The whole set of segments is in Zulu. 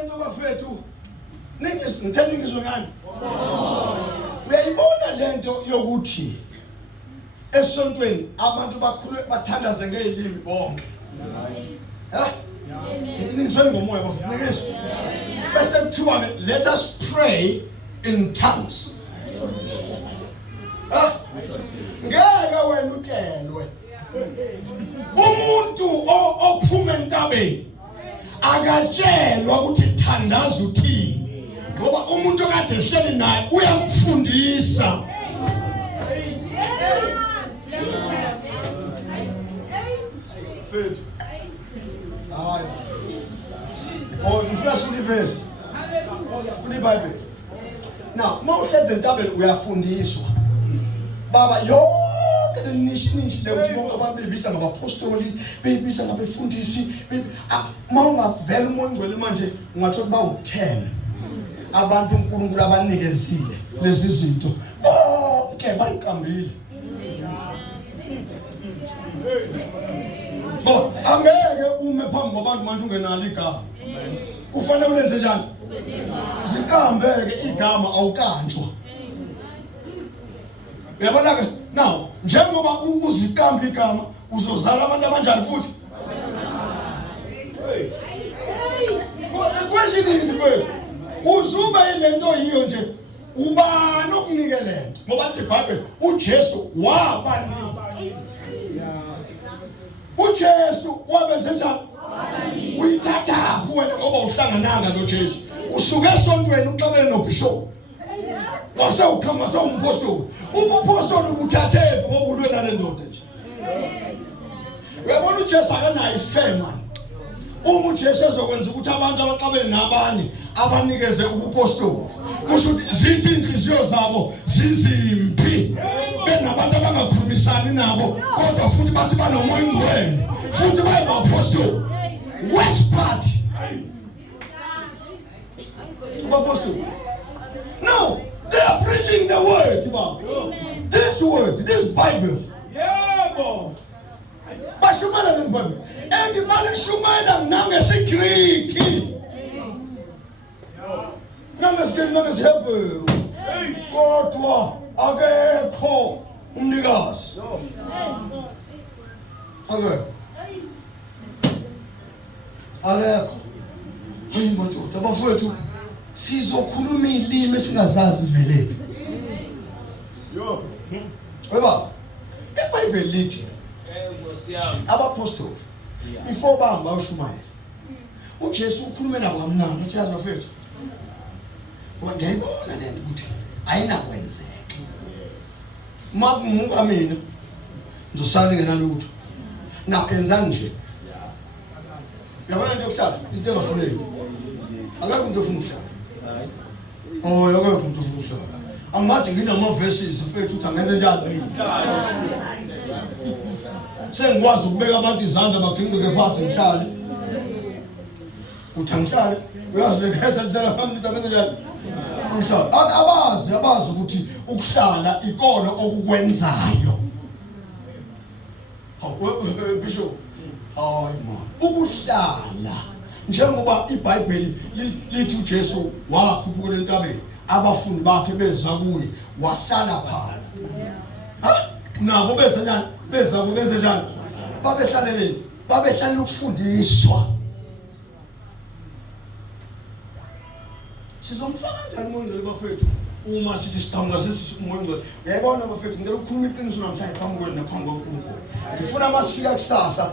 lento bafethu ngitheni ngizwe ngani uyayibona lento yokuthi esontweni abantu bathandaze ngeilimi bonke ngizweni ngomoya bafethu bese kuthiwa let us pray in tongues ngeke wena utshelwe umuntu ophuma entabeni akatshelwa ukuthi thandaza uthini ngoba umuntu okade ehleli naye uyamfundisa. Hayi ngifuna sifundise Bible. Now mawuhleze entabeni uyafundiswa baba yonke lenishi lekuthi bonke abantu bebiza ngabapostoli bebiza ngabefundisi mawungavela umoya ngcwele manje ungathola ba u10 abantu uNkulunkulu abanikezile lezi zinto bonke bayiqambile. Angeke ume phambi kwabantu manje ungenalo igama. Kufanele ulenze njani? Zikambeke igama awukanjwa. Uyabona ke? Now, njengoba uzikamba igama uzozala abantu abanjani futhi? The question is first, uzuba ilento yiyo nje ubani okunikele ngoba athi Bible uJesu wabani. uJesu wabenze njani? Uyithatha wena ngoba uhlangananga noJesu. Usuke esontweni uxabene nobishop. Wase ukhamba sawumpostoli. Ubupostoli ubuthathephi ngoba ulwela lendoda nje. Uyabona uJesu akanayo ifema. Uma uJesu ezokwenza ukuthi abantu abaxabene nabanye abanikeze ubupostoli. Kusho ukuthi zithi inhliziyo zabo zizimpi. Benabantu abangakhulumisani nabo kodwa futhi bathi banomoya ngcwele. Futhi bayabapostoli. Which part? No, they are preaching the word. Amen. This word, this Bible. Yeah, boy. But Shumala the Bible. And the Bible Shumala Nangas Greek. Nangas Greek, Nangas helper. Go to a call. Umnigas. Okay. Hayi madoda bafowethu sizokhuluma ilimi esingazazi vele. Yo. Weba. eBhayibheli lithi abapostoli before bahamba uShumayela uJesu ukhulume nabo kamnandi uthi yazi bafowethu. Ngiyayibona lento ukuthi ayinakwenzeka. Makumuka mina ngizosala ngenalutho. Na enzani nje? Yabona into yokuhlala into engafuneki. Akakho umuntu ofuna ukuhlala. Oh yakho umuntu ofuna ukuhlala. Angathi nginama verses mfethu uthi angenze njani? Sengikwazi ukubeka abantu izandla bagingqike phansi ngihlale. Uthi angihlale uyazi lekhetha licela phambili uthi angenze njani? Angihlala. Abazi ukuthi ukuhlala ikona okukwenzayo. Bishop hayi ma ukuhlala njengoba iBhayibheli lithi uJesu wakhuphuka entabeni abafundi bakhe beza kuye wahlala phansi. Nabo benza njani? Beza kubenze njani? Babehlaleleni babehlala ukufundiswa. Sizomfaka njani umoya ngcwele bafethu uma sithi siqhamuka sesithi umoya ngcwele? Uyayibona bafethu ngeke ukukhuluma iqiniso namhlanje phambi kwenu naphambi kwaNkulunkulu. Ngifuna masifika kusasa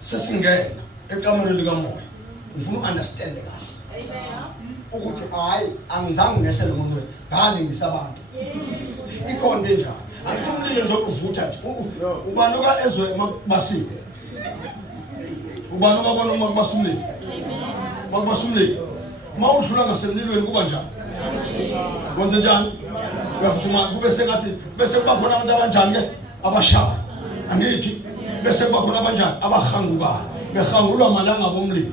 sesingena ekamereni likamoya ngifuna uunderstand kahle. Amen. Ukuthi hayi angizange ngehlele umuntu ngani ngisabantu. Ikhona njalo. Angithi umlilo nje ukuvutha nje. Ubani oka ezwe makubasiwe. Ubani okabona makubasumlilo. Makubasumlilo. Mawudlula ngasemlilweni kuba njani? Kwenze njani? Uyafuthuma kube sengathi bese kuba khona abantu abanjani ke abashaya. Angithi bese kuba khona abanjani abahangukayo. Behangulwa amalanga bomlilo.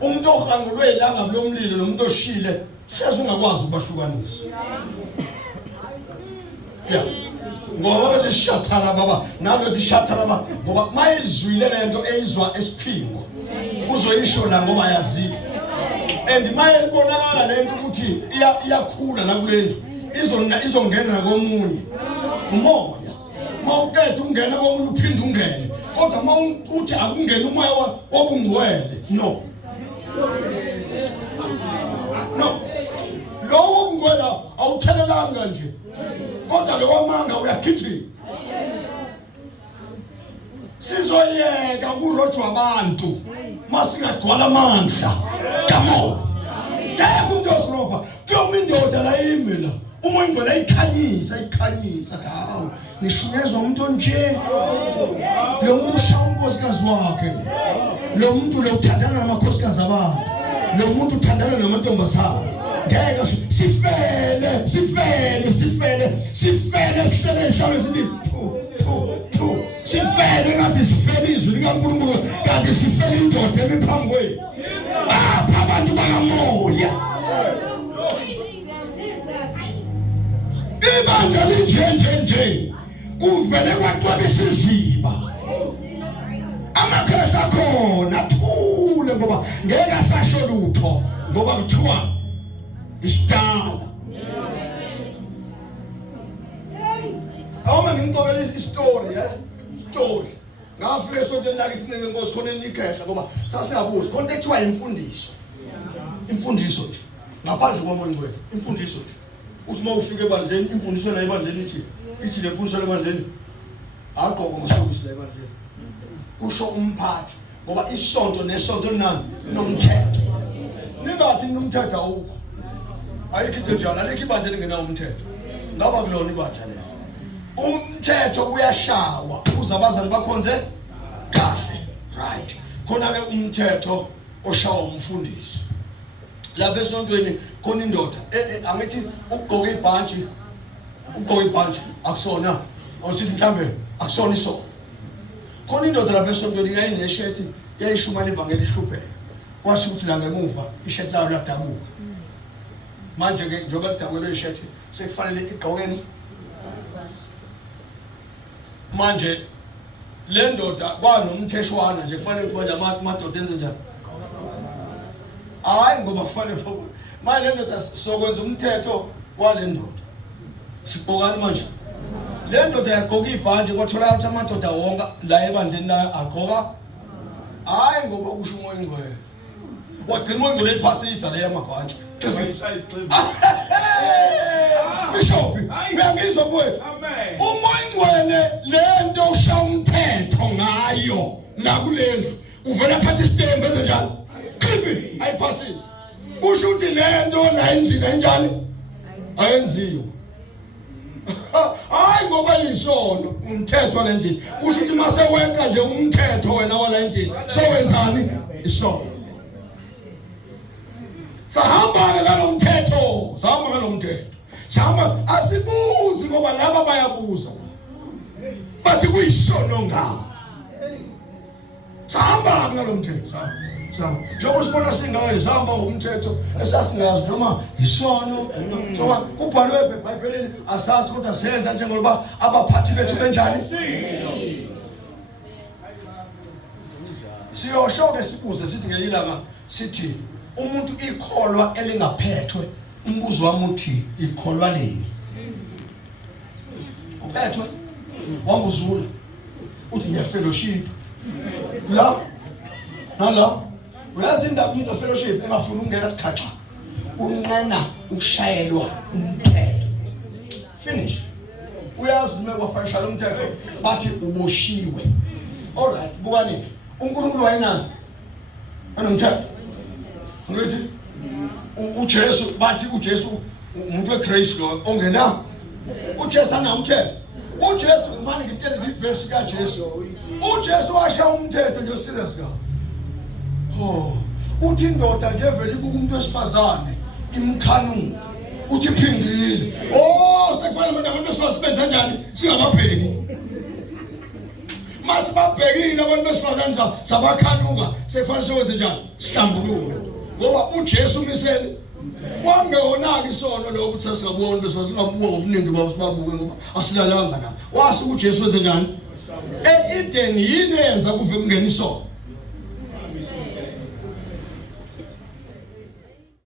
Umuntu ohangulwe ilanga lomlilo nomuntu oshile hleze ungakwazi ukubahlukanisa. Yeah. Ngoba bathi shathara baba nalothi shathara baba ngoba mayizwile lento eyizwa esiphingo uzoyisho la ngoba yazile and maye ibonakala lento ukuthi iyakhula la kulendlu izongena nakomunye umoya mawuqeda ungena komunye uphinde ungene kodwa mawuthi akungena umoya wobungcwele no lo wobungcwele awuthelelanga nje kodwa lo wamanga uyagijima sizoyeka kurojwa abantu masingagcwala amandla come on ngeke umuntu osroba kuyoma indoda la yimi la uma ingcwele ikhanyisa hawu nishunyezwa umuntu onje lo muntu ushaya unkosikazi wakhe lo muntu lo uthandana namakhosikazi abantu lo muntu uthandana namantombazana ngeke sifele sihlele enhlalo sithi sifele ngathi sifele izwi likaNkulunkulu kanti sifele indoda emiphambi kwethu abantu bakamoya ibandla linjenjenje kuvele kwaqwaba isiziba amakhehla khona athule ngoba ngeke asasho lutho ngoba kuthiwa isidala awuma ngimqobela istory story ngafike esontweni lakithi nenkosi khona enikhehla ngoba sasingabuzi konke ekuthiwa imfundiso nje ngaphandle komoya ngcwele imfundiso nje uthi uma ufika ebandleni imfundiso la ebandleni ithi le mfundiso lebandleni aqoqa masokisi la ebandleni kusho umphathi ngoba isonto nesonto linani nomthetho ningathi nomthetho awukho ayikho njalo alekho ibandla lingenawo umthetho ngaba kulona ibandla lelo umthetho uyashawa uzabazana bakhonze kahle right khona ke umthetho oshawa umfundisi lapha esontweni khona indoda angithi ugqoka ibhantshi akusona awusithi mhlambe akusona iso khona indoda lapha esontweni yayineshethi yayishuma ivangeli ihlupheka kwasho ukuthi la ngemuva ishethi layo ladabuka manje ke njengoba kudabukelwe ishethi sekufanele igqokeni manje le ndoda kwanomtheshwana nje kufanele ukuthi manje amadoda enze njani hayi ngoba kufanele manje le ndoda sokwenza umthetho wale ndoda sibhokani manje le ndoda yagqoka ibhantshi kwathola ukuthi amadoda wonke la ebandleni la agqoka hayi ngoba kusho umoya ingcwele wagcina umoya ingcwele iphasisa le yamabhantshi Bishop, uyangizwa mfowethu? Amen. Umoya ingcwele lento usha umthetho ngayo la kulendlu uvela phansi isitembu enzenjani? Khiphi ayiphasisi. Usho ukuthi lento la endlini kanjani? Ayenziwe. Hayi ngoba yisono umthetho lendlini. Usho ukuthi mase wenka nje umthetho wena wala endlini. Sowenzani? Isono. Sahamba ngalomthetho, Sahamba asibuzi ngoba laba bayabuza. Bathi kuyisono ngawo. Sahamba ngalomthetho. Njengoba sibona singawe sihamba ngomthetho esasingazi noma isono noma kubhalwe eBhayibhelini asazi kodwa senza njengoba abaphathi bethu benjani. Siyoshoke sibuze sithi ngelilanga sithi umuntu ikholwa elingaphethwe umbuzo wami uthi ikholwa leni uphethwe wambuzula uthi ngiyafellowship la nala uyazi indaba umuntu fellowship engafuna ukungena sikhaxa unqena ukushayelwa umthetho finish uyazi uma kwafashela umthetho bathi uboshiwe all right bukani uNkulunkulu wayinani anomthetho ngithi uJesu bathi uJesu umuntu wegrace lo ongena uJesu anamthetho uJesu manje ngitshela iverse kaJesu uJesu washa umthetho nje serious ka uthi indoda nje vele ibuka umuntu wesifazane imkhanuko uthi phingile sekufanele manje abantu besifazane kanjani singababheki masibabhekile abantu besifazane sabakhanuka sekufanele sowenze njani sihlambuluke ngoba uJesu miseni wangewona isono lokho ukuthi singabona bese singabuka ngobuningi babo sibabuke ngoba asilalanga na wasi uJesu wenze njani Eden yini yenza kuve kungena isono